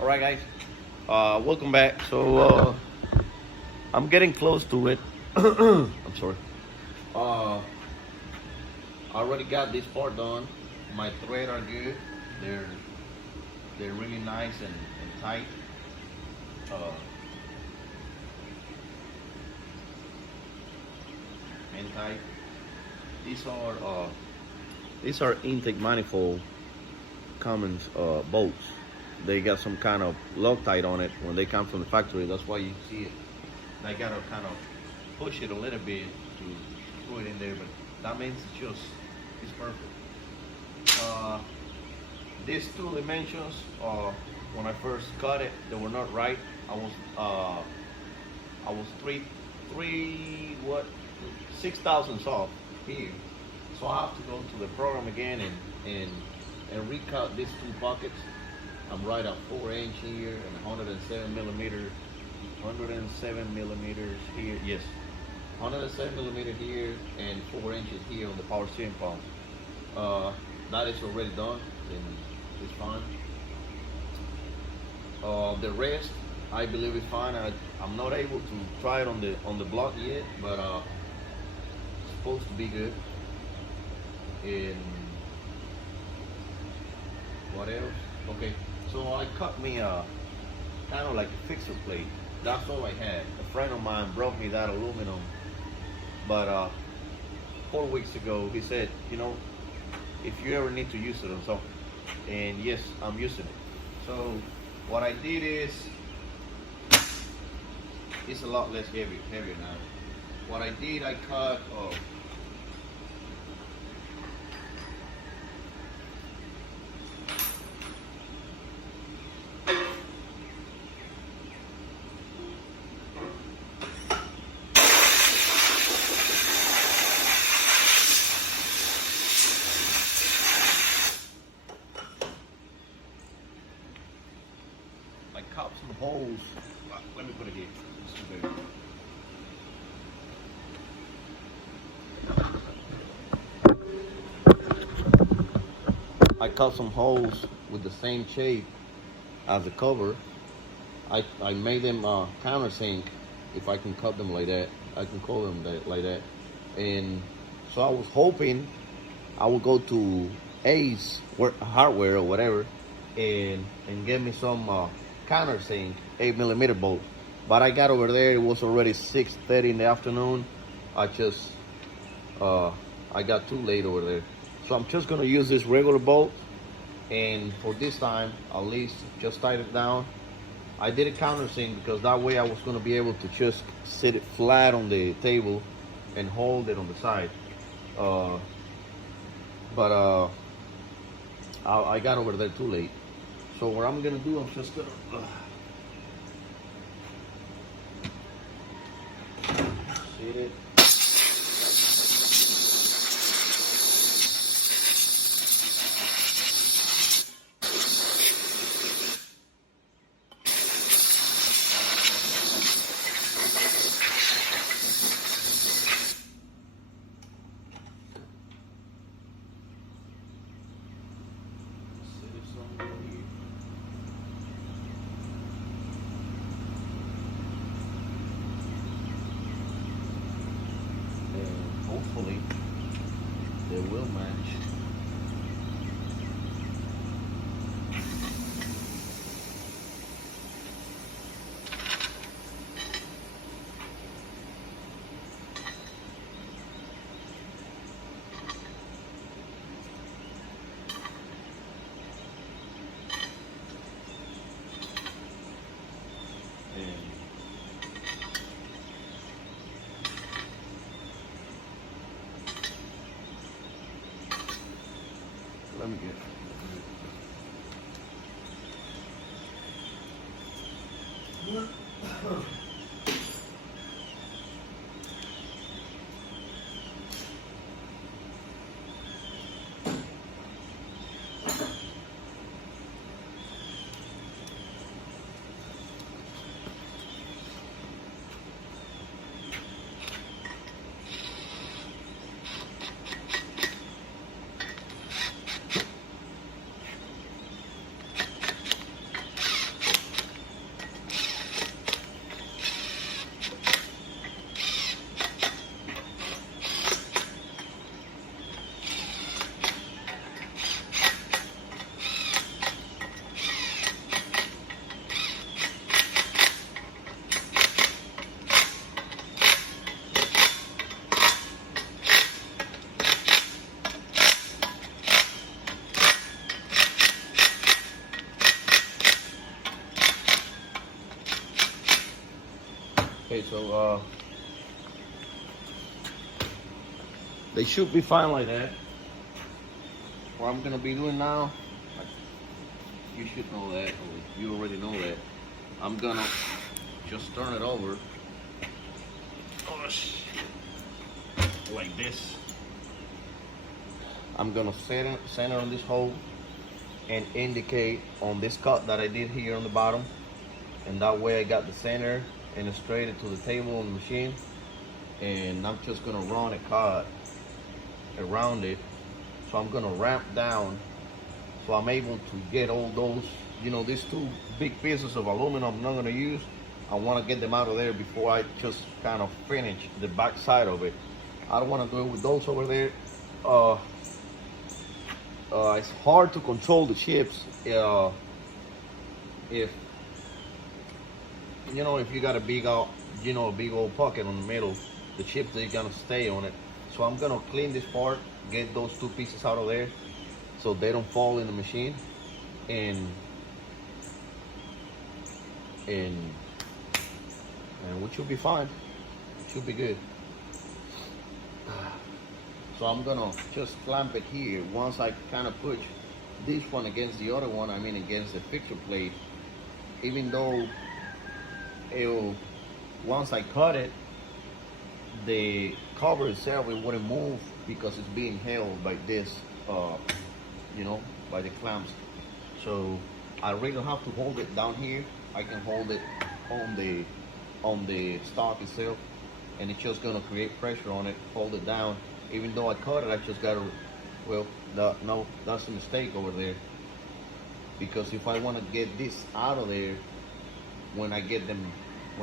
All right, guys. Welcome back. I'm getting close to it. I'm sorry. I already got this part done. My thread are good. They're they're really nice and tight. Uh, and tight. These are uh, these are intake manifold Cummins bolts. They got some kind of Loctite on it when they come from the factory. That's why you see it. I gotta kind of push it a little bit to put it in there, but that means it's perfect. These two dimensions, when I first cut it, they were not right. I was three what 6 thousandths off here, so I have to go to the program again and recut these two pockets. I'm right at 4 inch here and 107 millimeters. 107 millimeters here, yes. 107 millimeters here and 4 inches here on the power steering pump. That is already done and it's fine. The rest, I believe it's fine. I'm not able to try it on the block yet, but it's supposed to be good. And what else? Okay, so I cut me a kind of like a fixer plate. That's all I had. A friend of mine brought me that aluminum, but 4 weeks ago he said, if you ever need to use it on something, and yes, I'm using it. So what I did is, it's a lot less heavier now. What I did, I cut some holes. Let me put it here. It's too big. I cut some holes with the same shape as the cover. I made them countersink. If I can cut them like that, I can call them like that. And so I was hoping I would go to Ace Hardware or whatever and get me some countersink 8mm bolt. But I got over there, it was already 6:30 in the afternoon. I got too late over there. So I'm just gonna use this regular bolt, and for this time, at least just tighten it down. I did a countersink because that way I was gonna be able to just sit it flat on the table and hold it on the side. But I got over there too late. So what I'm gonna do, I'm just gonna sit it. Hopefully they will match. Let me get Okay, so they should be fine like that. What I'm gonna be doing now, like, you should know that, or you already know that. I'm gonna just turn it over like this. I'm gonna center on this hole and indicate on this cut that I did here on the bottom, and that way I got the center and straight it to the table on the machine, and I'm just gonna run a cut around it. So I'm gonna ramp down so I'm able to get all those, you know, these two big pieces of aluminum I'm not gonna use. I wanna get them out of there before I just kind of finish the back side of it. I don't wanna do it with those over there. It's hard to control the chips if you know, if you got a big old, you know, a big old pocket on the middle, the chips, they're gonna stay on it. So I'm gonna clean this part, get those two pieces out of there so they don't fall in the machine, and we should be fine. It should be good. So I'm gonna just clamp it here. Once I kind of push this one against the other one, I mean against the fixture plate, even though once I cut it, the cover itself, it wouldn't move because it's being held by this, you know, by the clamps. So I really don't have to hold it down here. I can hold it on the stock itself, and it's just gonna create pressure on it, hold it down. Even though I cut it, I just gotta, well, no, that's a mistake over there. Because if I wanna get this out of there, when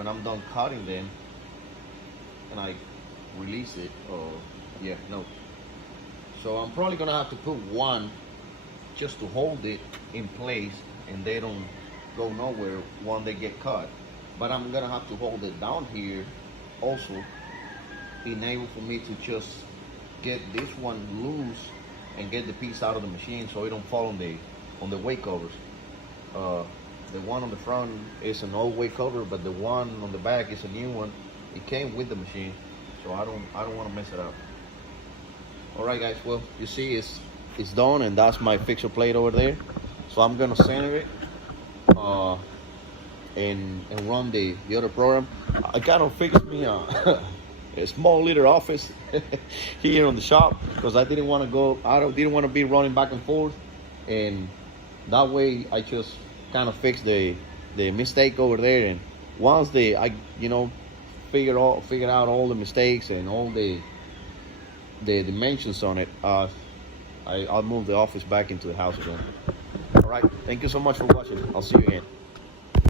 I'm done cutting them, and I release it, yeah, no. So I'm probably gonna have to put one just to hold it in place, and they don't go nowhere when they get cut. But I'm gonna have to hold it down here also, enable for me to just get this one loose and get the piece out of the machine so it don't fall on the weight covers. The one on the front is an old weight cover, but the one on the back is a new one. It came with the machine, so I don't want to mess it up. All right, guys. Well, you see, it's done, and that's my fixture plate over there. So I'm gonna center it and run the other program. I kind of fixed me a small little office here on the shop because I didn't want to go out. Didn't want to be running back and forth, and that way I just kind of fixed the mistake over there. And once I you know figured out all the mistakes and all the dimensions on it, I'll move the office back into the house again. All right, thank you so much for watching. I'll see you again.